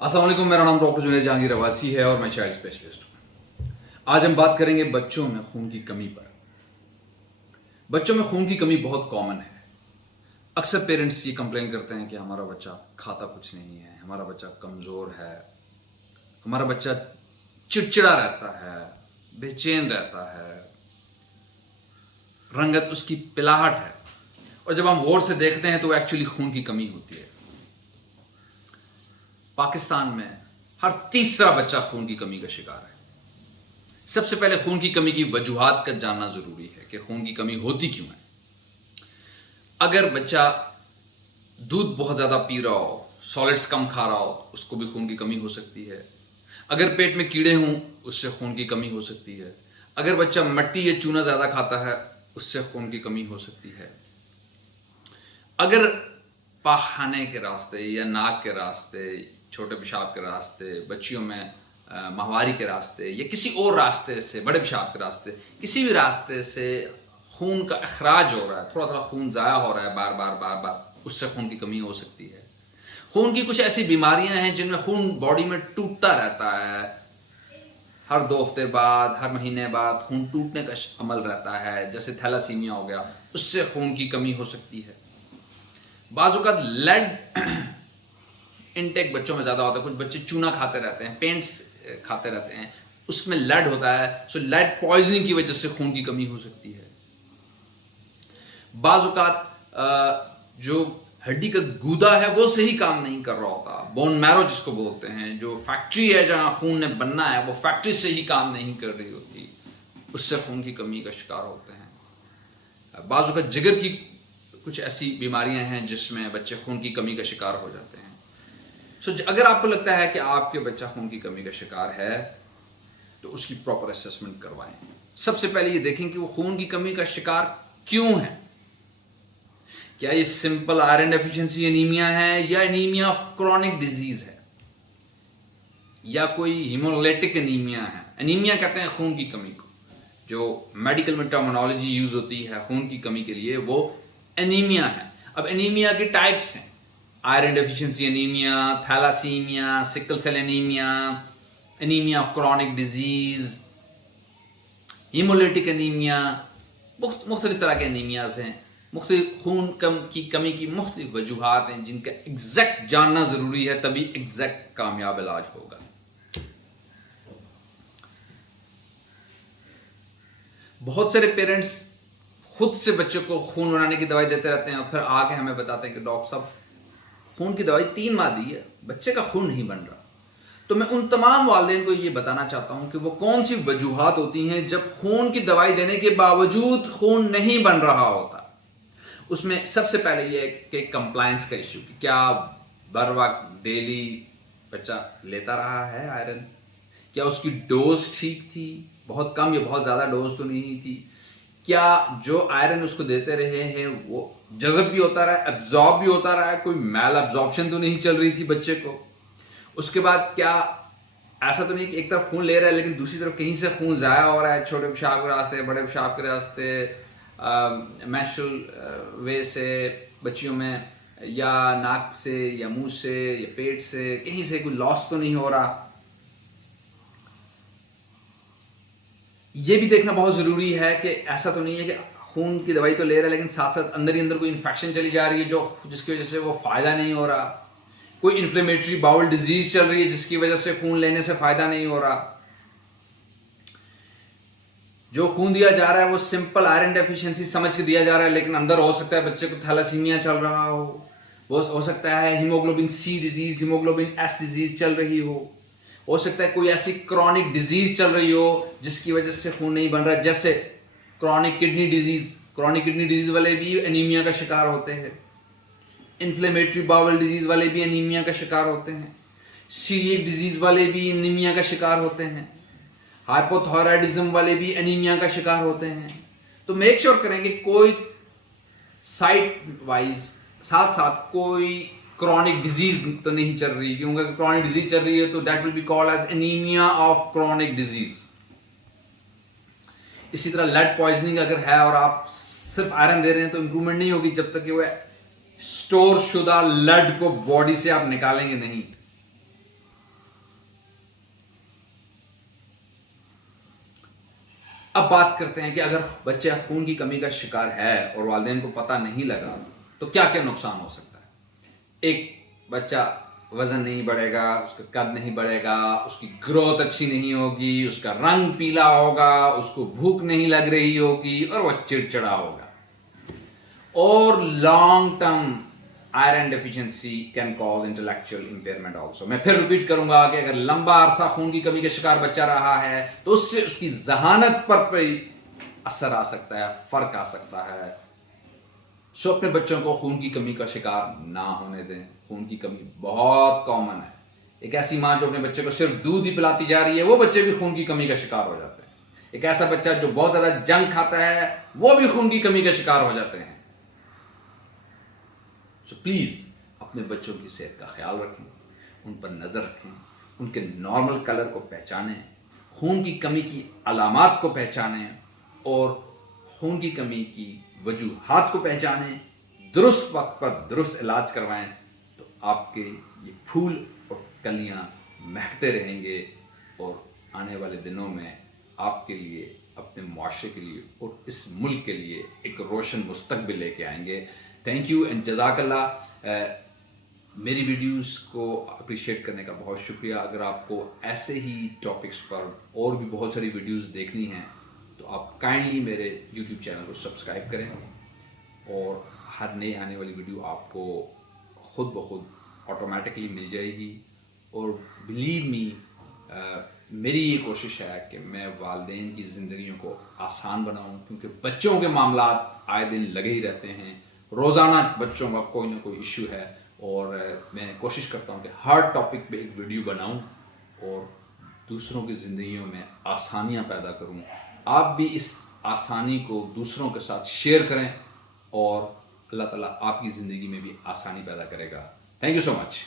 अस्सलाम वालेकुम, मेरा नाम डॉक्टर जुनैद जहांगीर अब्बासी है और मैं चाइल्ड स्पेशलिस्ट हूँ। आज हम बात करेंगे बच्चों में खून की कमी पर। बच्चों में खून की कमी बहुत कॉमन है। अक्सर पेरेंट्स ये कंप्लेन करते हैं कि हमारा बच्चा खाता कुछ नहीं है, हमारा बच्चा कमज़ोर है, हमारा बच्चा चिड़चिड़ा रहता है, बेचैन रहता है, रंगत उसकी पिलाहट है। और जब हम गौर से देखते हैं तो एक्चुअली खून की कमी होती है। पाकिस्तान में हर तीसरा बच्चा खून की कमी का शिकार है। सबसे पहले खून की कमी की वजूहात का जानना जरूरी है कि खून की कमी होती क्यों है। अगर बच्चा दूध बहुत ज्यादा पी रहा हो, सॉलिड्स कम खा रहा हो, उसको भी खून की कमी हो सकती है। अगर पेट में कीड़े हों, उससे खून की कमी हो सकती है। अगर बच्चा मट्टी या चूना ज्यादा खाता है, उससे खून की कमी हो सकती है। अगर पाखाने के रास्ते या नाक के रास्ते, छोटे पेशाब के रास्ते, बच्चियों में माहवारी के रास्ते या किसी और रास्ते से, बड़े पेशाब के रास्ते, किसी भी रास्ते से खून का अखराज हो रहा है, थोड़ा थोड़ा खून ज़ाया हो रहा है बार बार, उससे खून की कमी हो सकती है। खून की कुछ ऐसी बीमारियां हैं जिनमें खून बॉडी में टूटता रहता है। हर 2 हफ्ते बाद, हर महीने बाद खून टूटने का अमल रहता है। जैसे थैलासीमिया हो गया, उससे खून की कमी हो सकती है। बाजू का लेड इनटेक बच्चों में ज्यादा होता है। कुछ बच्चे चूना खाते रहते हैं, पेंट्स खाते रहते हैं, उसमें लेड होता है। सो लेड पॉइजनिंग की वजह से खून की कमी हो सकती है। बाजुकात जो हड्डी का गूदा है वो सही काम नहीं कर रहा होता, बोन मैरो जिसको बोलते हैं, जो फैक्ट्री है जहां खून ने बनना है, वो फैक्ट्री सही काम नहीं कर रही होती, उससे खून की कमी का शिकार होते हैं। बाजुकात जिगर की कुछ ऐसी बीमारियां हैं जिसमें बच्चे खून की कमी का शिकार हो जाते हैं। सो अगर आपको लगता है कि आपके बच्चा खून की कमी का शिकार है तो उसकी प्रॉपर असेसमेंट करवाएं। सबसे पहले ये देखें कि वो खून की कमी का शिकार क्यों है। क्या ये सिंपल आयरन डेफिशिएंसी एनीमिया है, या एनीमिया ऑफ क्रॉनिक डिजीज है, या कोई हीमोलाइटिक एनीमिया है। एनीमिया कहते हैं खून की कमी को, जो मेडिकल में टर्मिनोलॉजी यूज होती है खून की कमी के लिए, वो एनीमिया है। अब एनीमिया के टाइप्स हैं: iron deficiency anaemia, thalassaemia, sickle cell anaemia, anaemia of chronic disease, haemolytic anaemia. मुख्तलिफ तरह के एनीमियाज हैं। मुख्तलिफ खून की कमी की मुख्तलिफ वजूहात हैं जिनका एग्जैक्ट जानना जरूरी है, तभी एग्जैक्ट कामयाब इलाज होगा। बहुत सारे पेरेंट्स खुद से बच्चों को खून बनाने की दवाई देते रहते हैं और फिर आके हमें बताते हैं कि डॉक्टर साहब खून की दवाई 3 माह दी है, बच्चे का खून नहीं बन रहा। तो मैं उन तमाम वालिदैन को ये बताना चाहता हूं कि वो कौन सी वजूहात होती हैं जब खून की दवाई देने के बावजूद खून नहीं बन रहा होता। उसमें सबसे पहले ये है कि कंप्लायंस का इश्यू, कि क्या बर वक्त डेली बच्चा लेता रहा है आयरन, क्या उसकी डोज ठीक थी, बहुत कम या बहुत ज़्यादा डोज तो नहीं थी, क्या जो आयरन उसको देते रहे हैं वो जज़ब भी होता रहा है, एब्जॉर्ब भी होता रहा है, कोई मैल एब्जॉर्प्शन तो नहीं चल रही थी बच्चे को। उसके बाद क्या ऐसा तो नहीं कि एक तरफ खून ले रहा है लेकिन दूसरी तरफ कहीं से खून ज़ाया हो रहा है, छोटे पेशाब के रास्ते, बड़े पेशाब के रास्ते, मेंस्ट्रुअल वे से बच्चियों में, या नाक से या मुंह से या पेट से, कहीं से कोई लॉस तो नहीं हो रहा। ये भी देखना बहुत ज़रूरी है कि ऐसा तो नहीं है कि खून की दवाई तो ले रहा है लेकिन साथ साथ अंदर ही अंदर कोई इन्फेक्शन चली जा रही है जो जिसकी वजह से वो फ़ायदा नहीं हो रहा, कोई इन्फ्लेमेटरी बाउल डिजीज चल रही है जिसकी वजह से खून लेने से फ़ायदा नहीं हो रहा। जो खून दिया जा रहा है वो सिंपल आयरन डेफिशिएंसी समझ के दिया जा रहा है, लेकिन अंदर हो सकता है बच्चे को थैलासीमिया चल रहा हो सकता है haemoglobin C disease, haemoglobin S disease चल रही हो सकता है कोई ऐसी क्रॉनिक डिजीज चल रही हो जिसकी वजह से खून नहीं बन रहा, जैसे chronic kidney disease. Chronic kidney disease वाले भी एनीमिया का शिकार होते हैं, इन्फ्लेमेटरी बाउल डिजीज वाले भी एनीमिया का शिकार होते हैं, सीलिएक डिजीज वाले भी एनीमिया का शिकार होते हैं, हाइपोथायराइडिज्म वाले भी एनीमिया का शिकार होते हैं। तो मेक श्योर करें कि कोई साइट वाइज साथ साथ कोई क्रॉनिक डिजीज तो नहीं चल रही, क्योंकि क्रॉनिक डिजीज चल रही है तो that will be called as anaemia of chronic disease. इसी तरह लेड पॉइजनिंग अगर है और आप सिर्फ आयरन दे रहे हैं तो इंप्रूवमेंट नहीं होगी जब तक कि वह स्टोर शुदा लेड को बॉडी से आप निकालेंगे नहीं। अब बात करते हैं कि अगर बच्चा खून की कमी का शिकार है और वालिदैन को पता नहीं लगा तो क्या क्या नुकसान हो सकता है। एक, बच्चा वजन नहीं बढ़ेगा, उसका कद नहीं बढ़ेगा, उसकी ग्रोथ अच्छी नहीं होगी, उसका रंग पीला होगा, उसको भूख नहीं लग रही होगी और वह चिड़चिड़ा होगा। और long term iron deficiency can cause intellectual impairment also. मैं फिर रिपीट करूंगा कि अगर लंबा अरसा खून की कमी का शिकार बच्चा रहा है तो उससे उसकी जहानत पर असर आ सकता है, फर्क आ सकता है। सो अपने बच्चों को खून की कमी का शिकार ना होने दें। खून की कमी बहुत कॉमन है। एक ऐसी माँ जो अपने बच्चे को सिर्फ दूध ही पिलाती जा रही है, वो बच्चे भी खून की कमी का शिकार हो जाते हैं। एक ऐसा बच्चा जो बहुत ज्यादा जंक खाता है, वो भी खून की कमी का शिकार हो जाते हैं। सो प्लीज अपने बच्चों की सेहत का ख्याल रखें, उन पर नजर रखें, उनके नॉर्मल कलर को पहचानें, खून की कमी की अलामात को पहचानें और खून की कमी की वजूहात को पहचानें, दुरुस्त वक्त पर दुरुस्त इलाज करवाएं, तो आपके ये फूल और कलियां महकते रहेंगे और आने वाले दिनों में आपके लिए, अपने मुआशरे के लिए और इस मुल्क के लिए एक रोशन मुस्तकबिल लेके आएंगे। थैंक यू एंड जज़ाकल्लाह। मेरी वीडियोस को अप्रिशिएट करने का बहुत शुक्रिया। अगर आपको ऐसे ही टॉपिक्स पर और भी बहुत सारी वीडियोस देखनी हैं तो आप काइंडली मेरे यूट्यूब चैनल को सब्सक्राइब करें और हर नई आने वाली वीडियो आपको खुद ब खुद ऑटोमेटिकली मिल जाएगी। और बिलीव मी, मेरी ये कोशिश है कि मैं वालिदैन की ज़िंदगियों को आसान बनाऊं, क्योंकि बच्चों के मामलात आए दिन लगे ही रहते हैं। रोज़ाना बच्चों का कोई ना कोई इशू है और मैं कोशिश करता हूं कि हर टॉपिक पे एक वीडियो बनाऊं और दूसरों की ज़िंदगियों में आसानियां पैदा करूं। आप भी इस आसानी को दूसरों के साथ शेयर करें और अल्लाह ताला आपकी ज़िंदगी में भी आसानी पैदा करेगा। Thank you so much.